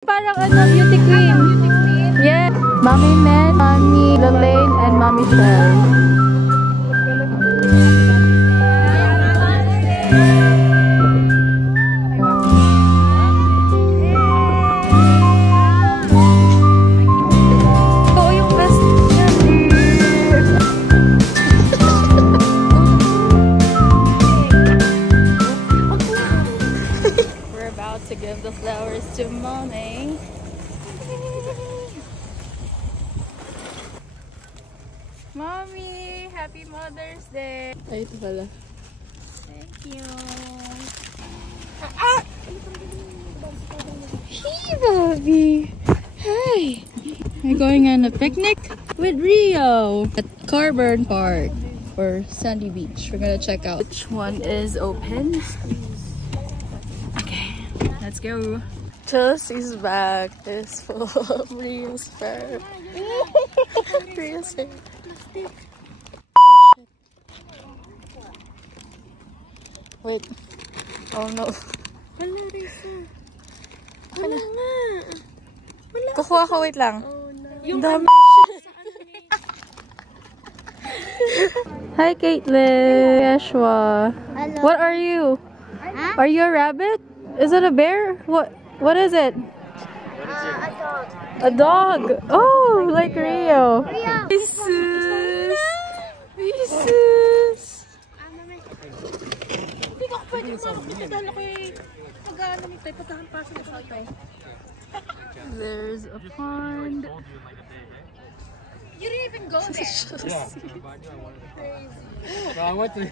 Parang ano, beauty queen. Yeah. Mommy Men, Mommy Lelaine, and Mommy Shell. To give the flowers to Mommy. Mommy, happy Mother's Day. Ay, ito pala. Thank you. Hey, Bobby. Hi. We're going on a picnic with Rio at Carburn Park or Sandy Beach. We're gonna check out which one is open. Let's go. Chelsea's bag is full of Rio's fur. Rio's hair. Wait. Oh no. Wala, Risa. Wala nga. Wala. Kukuha ko, wait lang. Oh, no. Yung dami. Hi, Caitlin. Yeshua. Hello. What are you? Huh? Are you a rabbit? Is it a bear? What is it? A dog. A dog. Oh, like Rio. Rio. Jesus. Jesus. Hindi ko pwede makakita dahil ako'y pag-ano nito, patahan pa sa nito. There's a pond. You didn't even go there. Yeah. Crazy. No, I went to.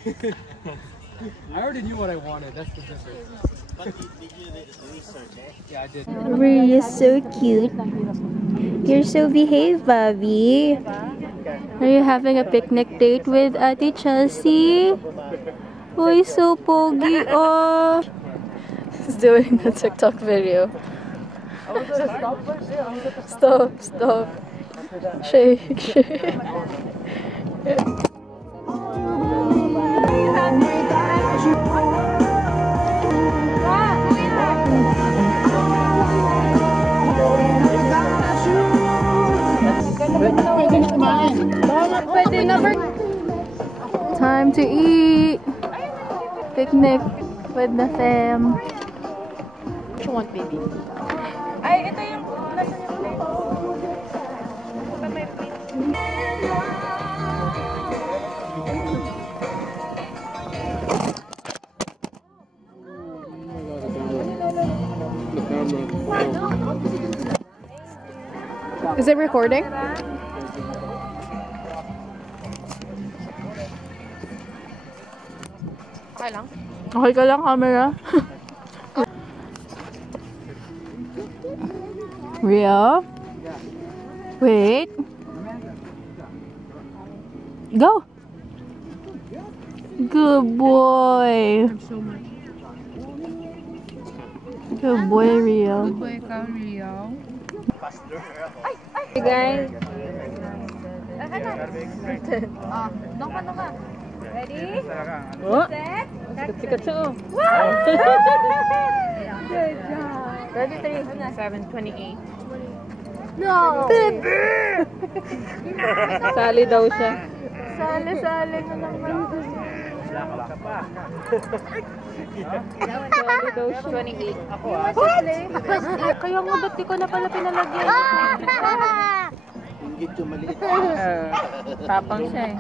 I already knew what I wanted. That's the difference. But did you research, eh? Yeah, I did. You're so cute. You're so behaved, Bobby. Are you having a picnic date with Ate Chelsea? Oh, he's so pogi. Oh, he's doing a TikTok video. Stop, stop. Shake, shake. Time to eat. Picnic with the fam. What you want, baby? Ay, ito yung nasa yung plate. Ito may plate. Is it recording? Okay lang. Okay ka lang, camera. Rio? Wait. Go! Good boy. Good boy, Rio. Good boy ka, Rio. Hey guys. Doon ka naman. Ready? Oh. Set? Sikat siya. Wow! Good job. Ready, 7:28. No! Sali daw siya. Sali na naman. Sali daw siya. 28. Ako Kaya nga ba't di ko na pala pinalagyan? Ingit yung maliit. Tapang siya eh.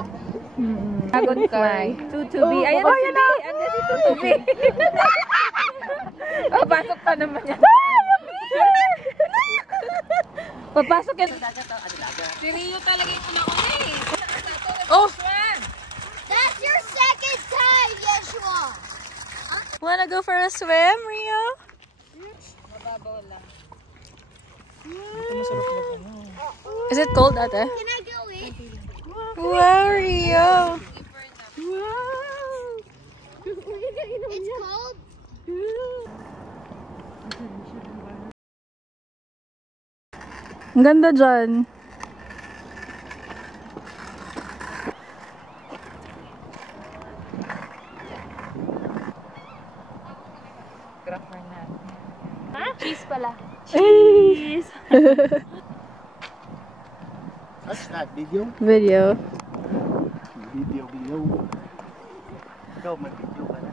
Dragon fly. Tutubi. Ayan na si B. Andiyan si Tutubi. Oh, pasok pa naman yan. Papasok yan. Si Rio talaga yung kumauna eh. Oh! That's your second time, Yeshua! Wanna go for a swim, Rio? Mababaw lang. Is it cold, ate? Can I go in? Wow, Rio! It's cold? Ang ganda dyan. Cheese pala. Ay! What's that video? Video. Video. Ikaw, mag-video ka na.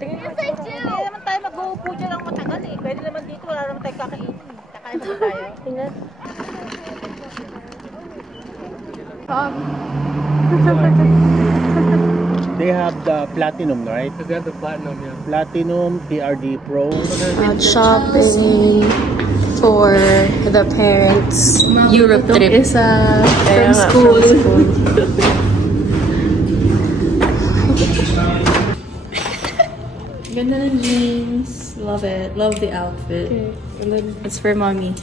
Tingin mo sa Hindi naman tayo mag-uupo dyan lang matagal eh. Pwede naman dito, wala naman tayo kakainin. Kakain naman tayo. Tingnan. They have the platinum, right? Because they have the platinum, yeah. Platinum, PRD Pro. Out shopping for the parents' Europe trip. From school. Ganda ng jeans. Love it. Love the outfit. Okay, and then It's for mommy.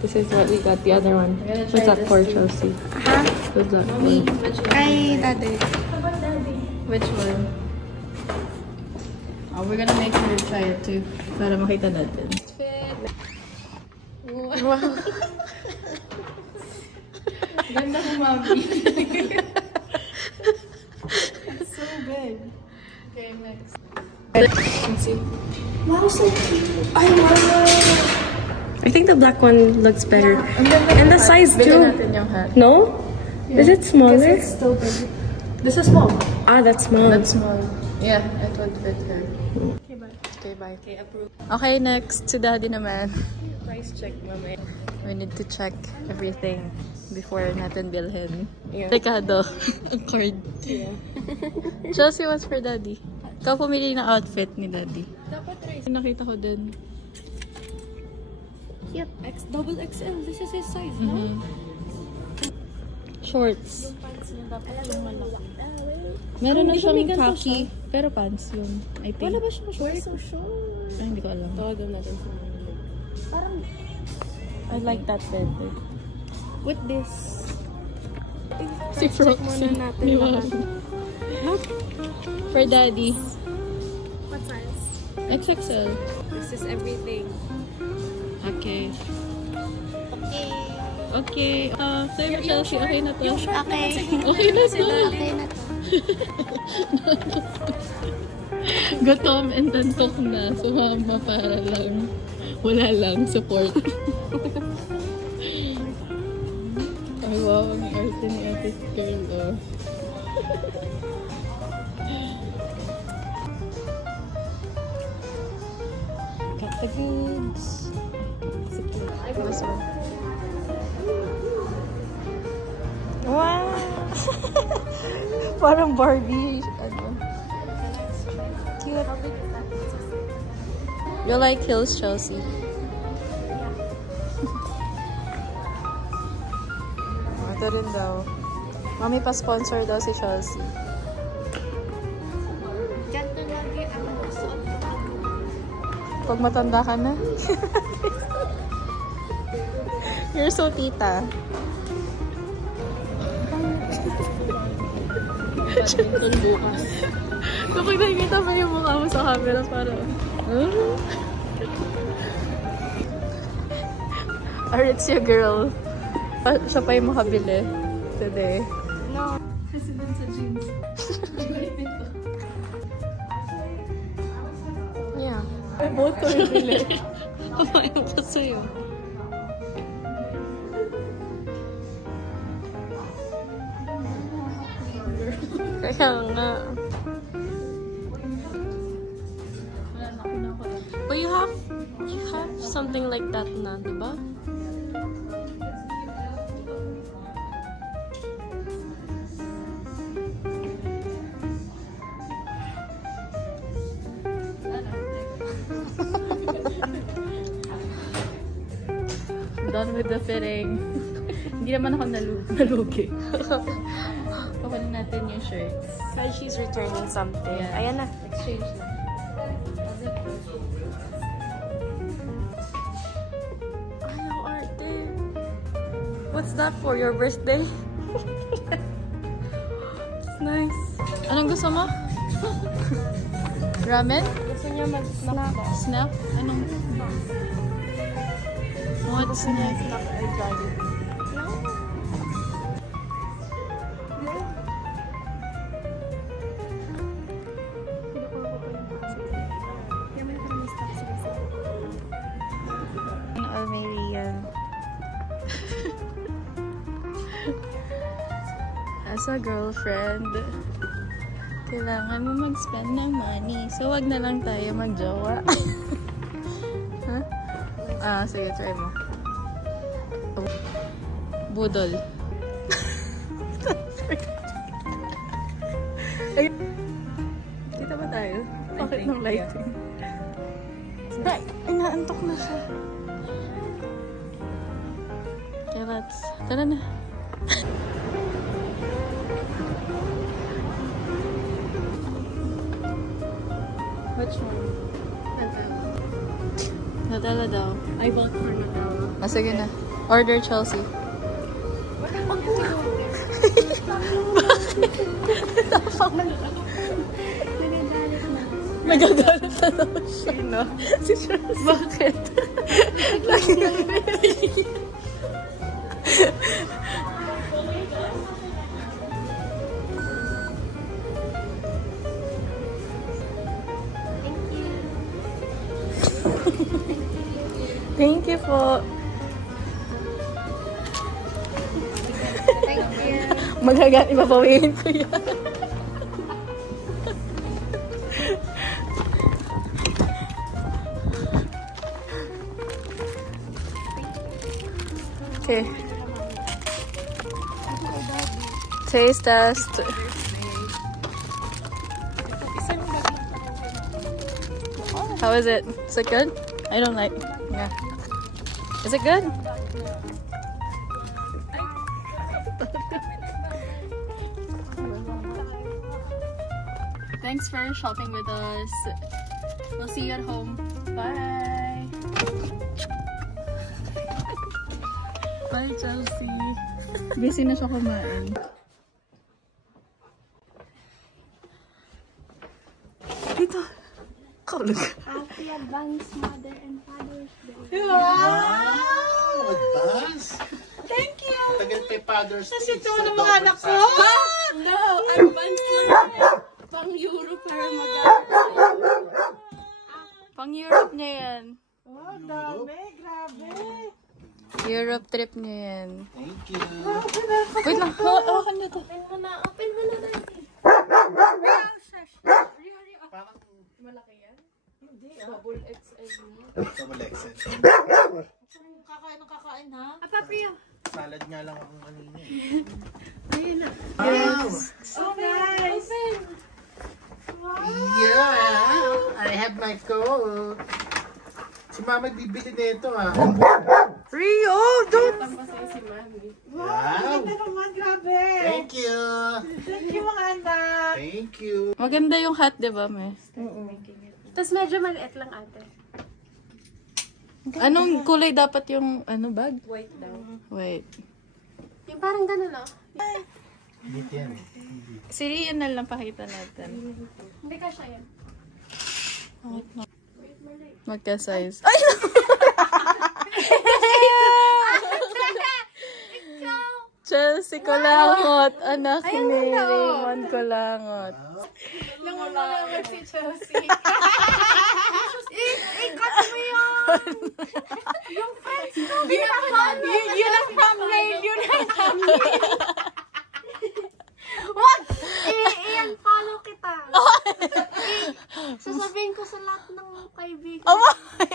this is what we got. The other one. What's that for, Chelsea? What's that? Me. Ay, daddy. Which one? Oh, we're gonna make her try it too. Para makita natin. Wow. Ganda ko, mommy. It's so big. Okay, next. Let's see. Wow, so cute. I love it. I think the black one looks better. And the size Bigyan too. natin yung hat. No? Is it smaller? It's still big. This is small. Ah, that's small. That's small. Yeah, it would fit her. Okay, bye. Okay, bye. Okay, approve. Okay, next to daddy naman. Price check, mama. We need to check everything before natin bilhin. Yeah. Ricardo, ang card. Yeah. Chelsea, what's for daddy? Ikaw pumili ng outfit ni daddy. Dapat rice. Nakita ko din. Yep. Double XL. This is his size, Mhm. Shorts. Pants niya dapat yung malaki. Meron na Hindi ko may siyang ganito khaki, pero pants yun. I think. Wala ba siya short? So short. Ay, hindi ko alam. Tawagan natin sa parang I like that better. with this. Si Check muna natin. Di ba? Look. For daddy. What size? XXL. This is everything. Okay. Okay. Sa'yo, Chelsea, okay na to? Okay. Okay na to. Okay na to. Gutom and tantok na. Sumama para lang. Wala lang. Support. Ay, wow. Ang arte ni ate girl, oh. Got the goods. This one. Wow! Parang Barbie. Ano? Cute. You like heels, Chelsea? Ito rin daw. Mami pa-sponsor daw si Chelsea. Ganto lagi ang suot ko. Pag matanda ka na. You're so tita. Badminton bukas. Kapag nakikita mo yung mukha mo sa camera, parang... Aritzia girl. Siya pa yung makabili today. No. Kasi dun sa jeans. Yeah. Ay, both ko yung bili. Kapain pa sa'yo. Kaya nga. But you have something like that na, diba? Done with the fitting. Hindi naman ako nalugi. Kukunin natin yung shirts. Because she's returning something. Yeah. Ayan na. Exchange na. Ay, ang arte. What's that for? Your birthday? It's nice. Anong gusto mo? Ramen? Gusto niya mag-snack. Snap? Anong? What snack? As a girlfriend, kailangan mo mag-spend ng money. So, wag na lang tayo mag-jowa. Huh? Sige, try mo. Budol. Ay, kita ba tayo? Bakit ng lighting? Ay, inaantok na siya. Carrots. Tara na. Which one? Nutella daw. I vote for Nutella. Sige na. Order Chelsea. Nagagalit na naman siya. Sino? Si Chelsea. Bakit? Lagi na Thank you po. Thank you. Maghagat, ipapawiin ko yan. Okay. Taste test. How is it? Is it good? I don't like. Yeah. Is it good? Thanks for shopping with us. We'll see you at home. Bye. Bye, Chelsea. Busy na siya kumain. Dito. Kaulog. Happy advance Mother and Father's Day. Wow! Advance! Thank you! Tagal kay Father's Day. Ito ng mga anak ko! No, advance lang. Pang Europe para mag-aral. Pang Europe niya yan. Oh, dami. Grabe. Europe trip niya yan. Thank you. Wait lang. Hawakan na to. Open mo na natin. Parang Malaki yan? Hindi, Double XL mo. double XL. Kakain ng kakain, ha? Priya. Salad nga lang akong kanina. Ayun na. Wow! So nice! Yeah! I have my coat. Si Mama bibili nito ah. Rio! Don't! Tama sa'yo si Mami. Wow! Ganda naman, grabe! Thank you! Thank you, mga anak! Thank you! Maganda yung hat, di ba, me? Tapos medyo maliit lang ate. Anong kulay dapat yung bag? White daw. Wait. Yung parang gano'n no? Dito yan eh. Si Rian na lang pakita natin. Hindi ka siya yan. Magka-size. Ay! Chelsea Kulangot. Anak ni Raymond Kulangot. Nangungulangot si Chelsea. Ikat mo yun! Yung friends ko! Yun ang thumbnail! Yun ang thumbnail! Wag! I-unfollow kita! Sasabihin ko sa lahat ng kaibigan. Oh my